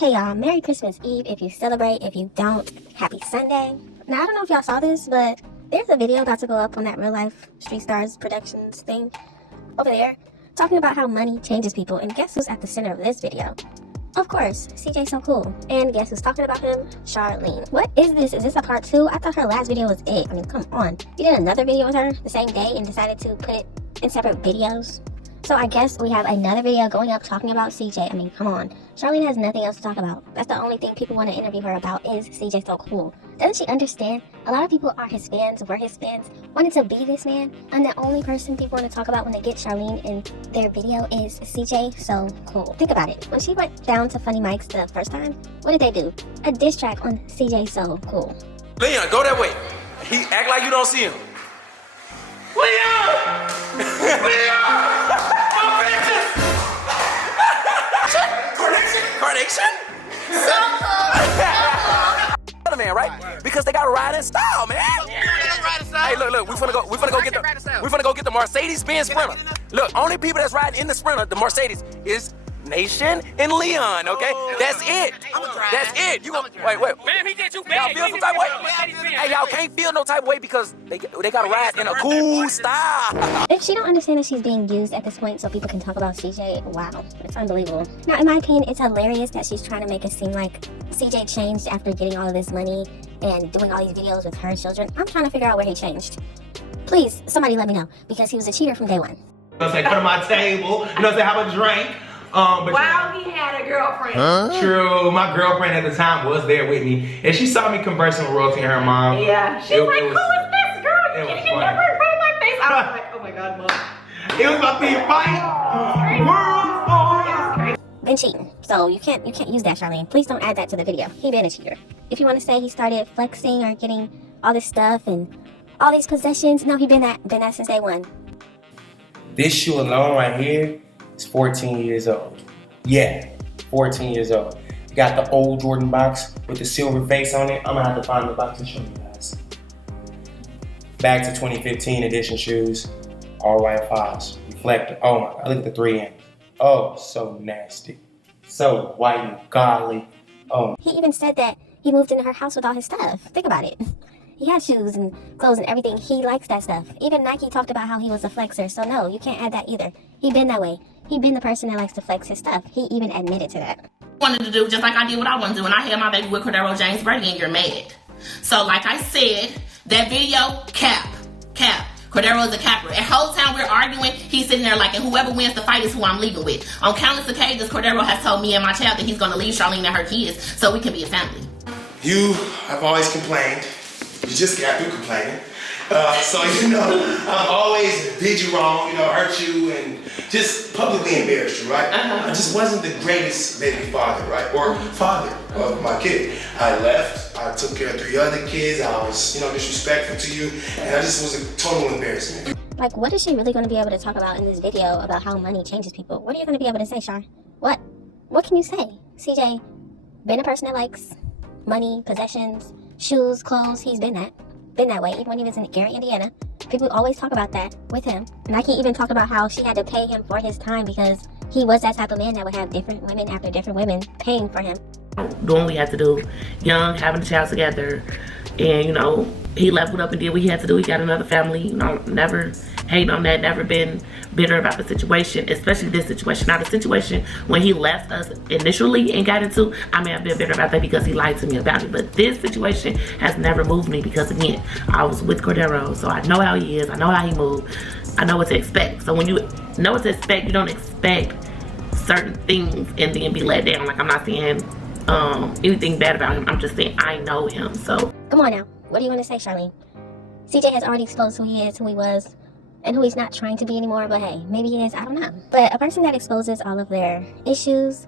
Hey y'all, Merry Christmas Eve if you celebrate. If you don't, happy Sunday. Now I don't know if y'all saw this, but there's a video about to go up on that Real Life Street Stars Productions thing over there, talking about how money changes people. And guess who's at the center of this video? Of course, CJ So Cool. And guess who's talking about him? Charlene. What is this? Is this a part 2? I thought her last video was it. I mean, come on. You did another video with her the same day and decided to put it in separate videos? So I guess we have another video going up talking about CJ. I mean, come on. Charlene has nothing else to talk about. That's the only thing people want to interview her about is CJ So Cool. Doesn't she understand? A lot of people are his fans, were his fans, wanted to be this man. And the only person people want to talk about when they get Charlene in their video is CJ So Cool. Think about it. When she went down to Funny Mike's the first time, what did they do? A diss track on CJ So Cool. Leon, go that way. He act like you don't see him. Leon! Leon! My bitches! Carnation? So cool. Other man, right? Because they got to ride in style, man. Hey, look, we finna go get the Mercedes-Benz Sprinter. Look, only people that's riding in the Sprinter, the Mercedes, is Nation and Leon, okay? That's it. That's it. You gonna wait. Man, he did you Y'all bad. feel some type of way? Hey, y'all can't feel no type of way because they gotta ride in a cool style. If she don't understand that she's being used at this point so people can talk about CJ, wow, it's unbelievable. Now, in my opinion, it's hilarious that she's trying to make it seem like CJ changed after getting all of this money and doing all these videos with her children. I'm trying to figure out where he changed. Please, somebody let me know, because he was a cheater from day one. You know what I'm saying? Come to my table. You know what I'm saying? Have a drink. But Wow, he had a girlfriend. True. My girlfriend at the time was there with me, and she saw me conversing with Royalty and her mom. Yeah, she's like, who is this girl? it You was getting your funny. number in front of my face? I was like, oh my god, mom. It was about to be a fight. World war. Been cheating, so you can't use that, Charlene. Please don't add that to the video. He been a cheater. If you want to say he started flexing or getting all this stuff and all these possessions, no, he been that since day one. This shoe alone right here is 14 years old. Yeah, 14 years old. Got the old Jordan box with the silver face on it. I'm gonna have to find the box and show you guys. Back to 2015 edition shoes. All white fives. Reflector. Oh my god, look at the 3M. Oh, so nasty. So white and godly. Oh. He even said that he moved into her house with all his stuff. Think about it. He has shoes and clothes and everything. He likes that stuff. Even Nike talked about how he was a flexer. So no, you can't add that either. He been that way. He been the person that likes to flex his stuff. He even admitted to that. Wanted to do just like I did what I want to do, and I had my baby with Cordero James Brady, and you're mad. So like I said, that video, cap. Cordero is a capper. The whole time we're arguing, he's sitting there like, and whoever wins the fight is who I'm leaving with. On countless occasions, Cordero has told me and my child that he's going to leave Charlene and her kids so we can be a family. You have always complained. You just got through complaining. So, you know, I've always did you wrong, you know, hurt you and just publicly embarrassed you, right? I just wasn't the greatest baby father, right? Or father of my kid. I left, I took care of 3 other kids, I was, you know, disrespectful to you, and I just was a total embarrassment. Like, what is she really going to be able to talk about in this video about how money changes people? What are you going to be able to say, Char? What can you say? CJ, been a person that likes money, possessions, shoes, clothes. He's been that way. Even when he was in Gary, Indiana, people always talk about that with him. Nike even talked about how she had to pay him for his time because he was that type of man that would have different women after different women paying for him. Doing what we had to do, young, having a child together, and you know, he leveled up and did what he had to do. He got another family, you know, never hating on that, never been bitter about the situation, especially this situation. Now the situation when he left us initially and got into, I may have been bitter about that because he lied to me about it, but this situation has never moved me because again, I was with Cordero, so I know how he is, I know how he moves, I know what to expect. So when you know what to expect, you don't expect certain things and then be let down. Like, I'm not saying anything bad about him, I'm just saying I know him. So Come on now. What do you want to say, Charlene? CJ has already exposed who he is, who he was, and who he's not trying to be anymore, but hey, maybe he is, I don't know. But a person that exposes all of their issues,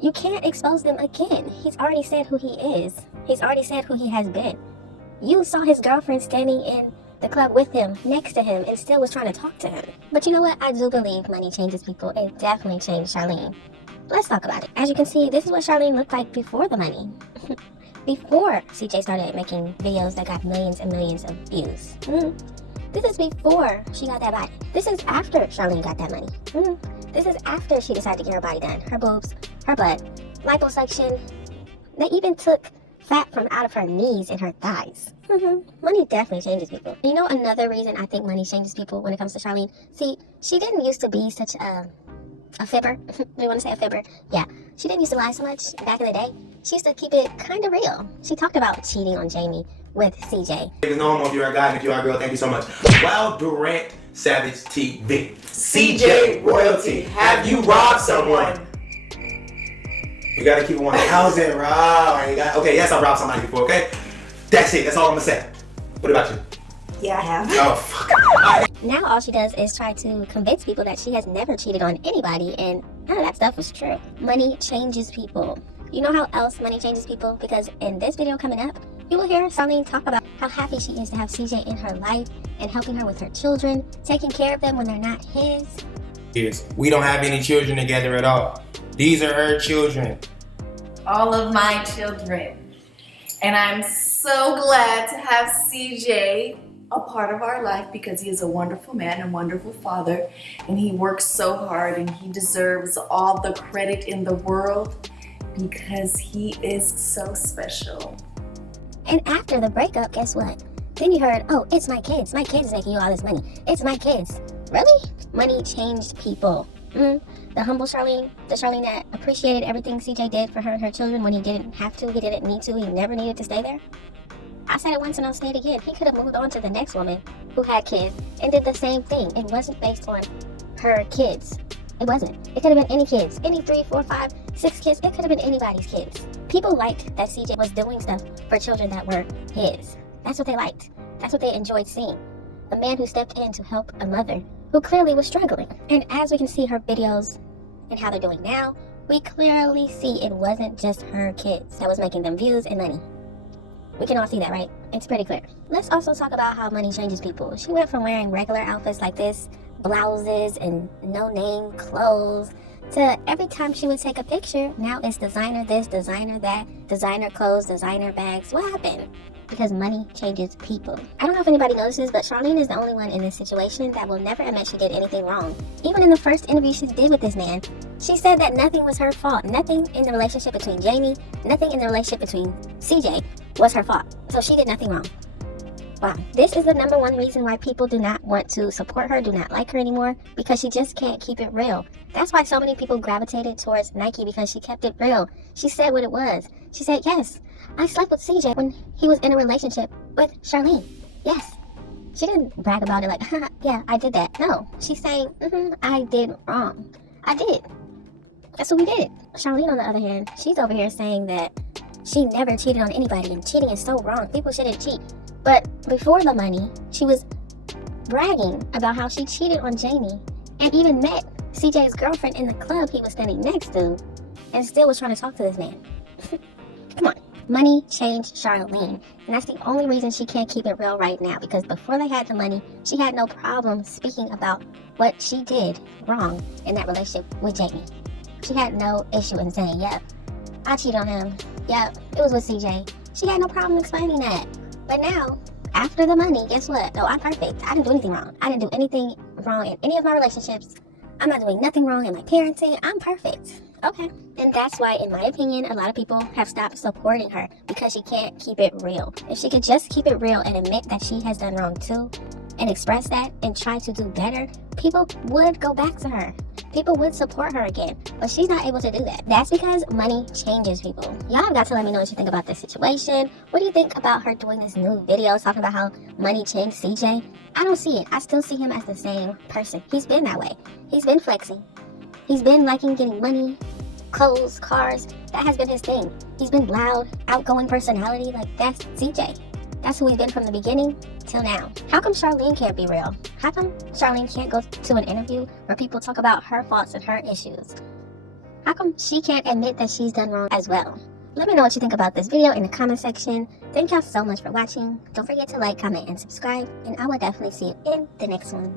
you can't expose them again. He's already said who he is. He's already said who he has been. You saw his girlfriend standing in the club with him, next to him, and still was trying to talk to him. But you know what? I do believe money changes people. It definitely changed Charlene. Let's talk about it. As you can see, this is what Charlene looked like before the money. Before CJ started making videos that got millions and millions of views. This is before she got that body. This is after Charlene got that money. This is after she decided to get her body done. Her boobs, her butt, liposuction. They even took fat from out of her knees and her thighs. Money definitely changes people. You know another reason I think money changes people when it comes to Charlene? See, she didn't used to be such a fibber. Do you want to say a fibber? Yeah. She didn't used to lie so much back in the day. She used to keep it kind of real. She talked about cheating on Jamie with CJ. There's no more if you're a guy and if you're a girl, thank you so much. Wild Durant Savage TV. CJ Royalty, have you robbed someone? You gotta keep it 1,000, Rob. Okay, yes, I robbed somebody before, okay? That's it, that's all I'm gonna say. What about you? Yeah, I have. Oh, fuck. Now all she does is try to convince people that she has never cheated on anybody, and none of that stuff was true. Money changes people. You know how else money changes people? Because in this video coming up, you will hear Charlene talk about how happy she is to have CJ in her life and helping her with her children, taking care of them when they're not his. Yes, we don't have any children together at all. These are her children. All of my children. And I'm so glad to have CJ a part of our life because he is a wonderful man and wonderful father, and he works so hard and he deserves all the credit in the world because he is so special. And after the breakup, guess what? Then you heard, oh, it's my kids. My kids making you all this money. It's my kids. Really? Money changed people. The humble Charlene, the Charlene that appreciated everything CJ did for her and her children when he didn't have to, he didn't need to, he never needed to stay there. I said it once and I'll say it again. He could have moved on to the next woman who had kids and did the same thing. It wasn't based on her kids. It wasn't. It could have been any kids. Any 3, 4, 5, 6 kids. It could have been anybody's kids. People liked that CJ was doing stuff for children that were his. That's what they liked. That's what they enjoyed seeing. A man who stepped in to help a mother who clearly was struggling. And as we can see her videos and how they're doing now, we clearly see it wasn't just her kids that was making them views and money. We can all see that, right? It's pretty clear. Let's also talk about how money changes people. She went from wearing regular outfits like this, blouses and no-name clothes, to every time she would take a picture, now it's designer this, designer that, designer clothes, designer bags. What happened? Because money changes people. I don't know if anybody notices, but Charlene is the only one in this situation that will never admit she did anything wrong. Even in the first interview she did with this man, she said that nothing was her fault. Nothing in the relationship between Jamie, nothing in the relationship between CJ was her fault. So she did nothing wrong. Wow. This is the #1 reason why people do not want to support her, do not like her anymore, because she just can't keep it real. That's why so many people gravitated towards Nike, because she kept it real. She said what it was. She said, yes, I slept with CJ when he was in a relationship with Charlene. Yes. She didn't brag about it like, yeah, I did that. No. She's saying, I did wrong. I did. That's what we did. Charlene, on the other hand, she's over here saying that she never cheated on anybody, and cheating is so wrong. People shouldn't cheat. But before the money, she was bragging about how she cheated on Jamie and even met CJ's girlfriend in the club he was standing next to and still was trying to talk to this man. Come on. Money changed Charlene, and that's the only reason she can't keep it real right now, because before they had the money, she had no problem speaking about what she did wrong in that relationship with Jamie. She had no issue in saying, yep, I cheated on him. Yep, it was with CJ. She had no problem explaining that. But now, after the money, guess what? No, I'm perfect. I didn't do anything wrong. I didn't do anything wrong in any of my relationships. I'm not doing nothing wrong in my parenting. I'm perfect. Okay. And that's why, in my opinion, a lot of people have stopped supporting her, because she can't keep it real. If she could just keep it real and admit that she has done wrong too, and express that and try to do better, people would go back to her. People would support her again, but she's not able to do that. That's because money changes people. Y'all have got to let me know what you think about this situation. What do you think about her doing this new video talking about how money changed CJ? I don't see it. I still see him as the same person. He's been that way. He's been flexing. He's been liking getting money, clothes, cars. That has been his thing. He's been loud, outgoing personality. Like, that's CJ. That's who he's been from the beginning till now. How come Charlene can't be real? How come Charlene can't go to an interview where people talk about her faults and her issues? How come she can't admit that she's done wrong as well? Let me know what you think about this video in the comment section. Thank y'all so much for watching. Don't forget to like, comment, and subscribe, and I will definitely see you in the next one.